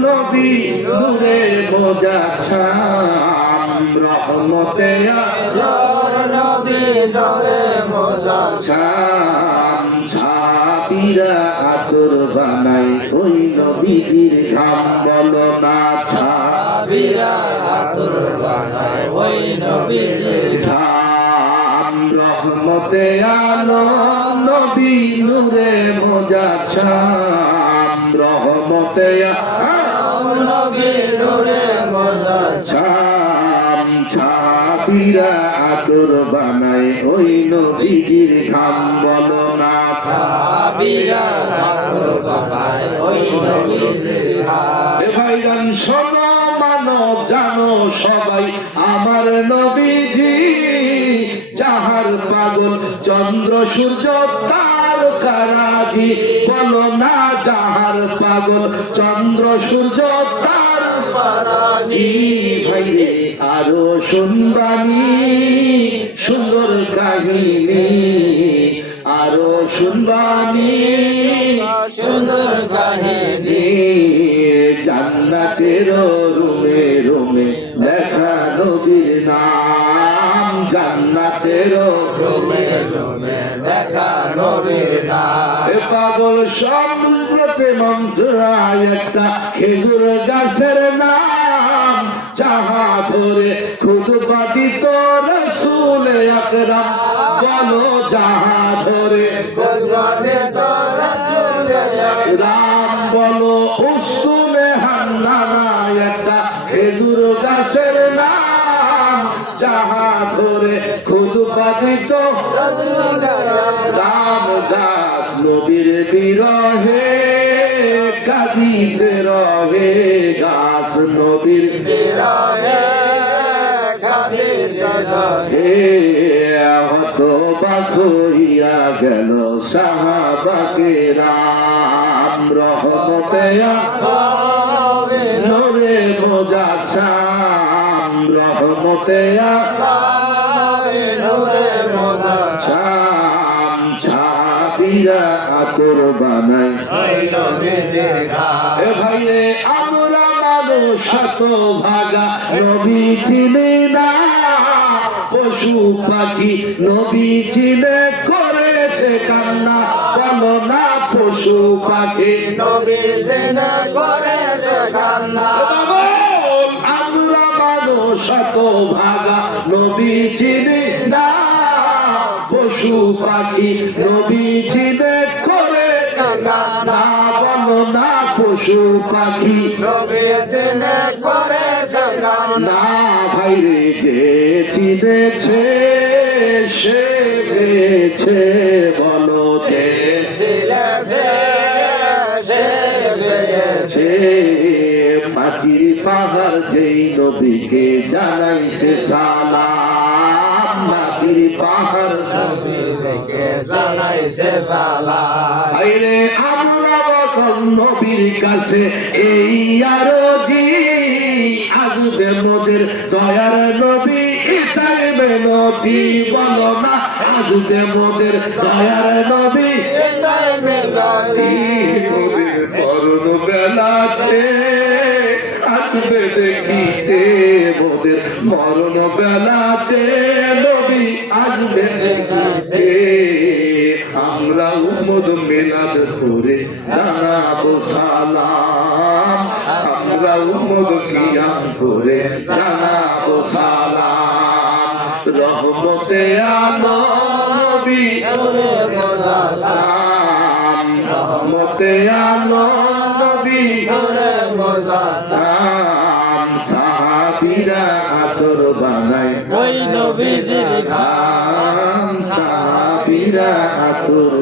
নবী নূরে মুজাসসাম রহমতে আল্লাহর নবী নূরে মুজাসসাম সাহাবীরা আতর বানায় ওই নবীজির ঘাম বলো না সাহাবীরা আতর বানায় ওই নবীজির ঘাম রহমতে আলম নবী নূরে মুজাসসাম রহমতে আলম নবী নূরে মুজাসসাম সাহাবীরা আতর বানায় ওই নবীজির ঘাম বলো না সাহাবীরা আতর বানায় ওই নবীজির ঘাম এ ভাইজান শোনো মানব জানো সবাই আমার নবীজি যাহার পাগল চন্দ্র সূর্য তারকারাজি বলো না যাহার পাগল চন্দ্র সূর্য তারকারাজি ভাইরে আরো শুনবানি সুন্দর কাহিনী আরো শুনবানি সুন্দর কাহিনী জান্নাতের রুমে রুমে দেখা নবীর নাম জান্নাতের রুমে রুমে দেখা নবীর নাম এ পাগল সমুদ্রতে মন্ত্রায় একটা খেজুর গাছের নাম যাহা ধরে খুতবা দিত রাসূল আকরাম বলো যাহা ধরে খুতবা দিত রাসূল আকরাম বলো উসতুলে হান্নানা একটা খেজুর গাছের নাম যাহা ধরে খুতবা দিত রাসূল আকরাম দাস নবীর বিরহে কাঁদিতে রহে গাছ নবীর বিরহে কাঁদিতে রহে হতবাক হইয়া গেল সাহাবাকেরাম রহমতে আল্লাহ নূরে মুজাসসাম রহমতে আল্লাহ নূরে মুজাসসাম সাহাবীরা আতর বানায় ওই নবীজির ঘাম এ ভাইরে আমরা মানুষ শত ভাগা নবী চিনি না পশু পাখি নবী চিনে করেছে কান্না বলো না পশু পাখি নবী চিনে করেছে কান্না আমরা মানুষ শত ভাগা নবী চিনি না পশু পাখি নবী চিনে করেছে কান্না বলো না পশু পাখি নবী চিনে করেছে কান্না ভাইরে যে চিনেছে সে পেয়েছে বলো যে চিনেছে সে পেয়েছে মাটির পাহাড় যেই নবীকে জানাইছে সালাম মাটির পাহাড় নবীকে জানাইছে সালাম আইরে আমরা বকন নবীর কাছে এই আরজি আসবে মোদের দয়ার নবী চাইবে নবী বলো না আসবে মোদের দয়ার নবী চাইবে নবী মরণ বেলাতে আসবে দেখিতে মোদের মরণ বেলাতে নবী আসবে দেখিতে আমরা উম্মত মিলাদ করে জানাবো সালাম আমরা উম্মত কিয়াম করে জানাবো সালাম রহমতে আলম নবী নূরে মুজাসসাম রহমতে আলম নবী নূরে মুজাসসাম সাহাবীরা আতর বানায় ওই নবীজির ঘাম সাহাবীরা আতর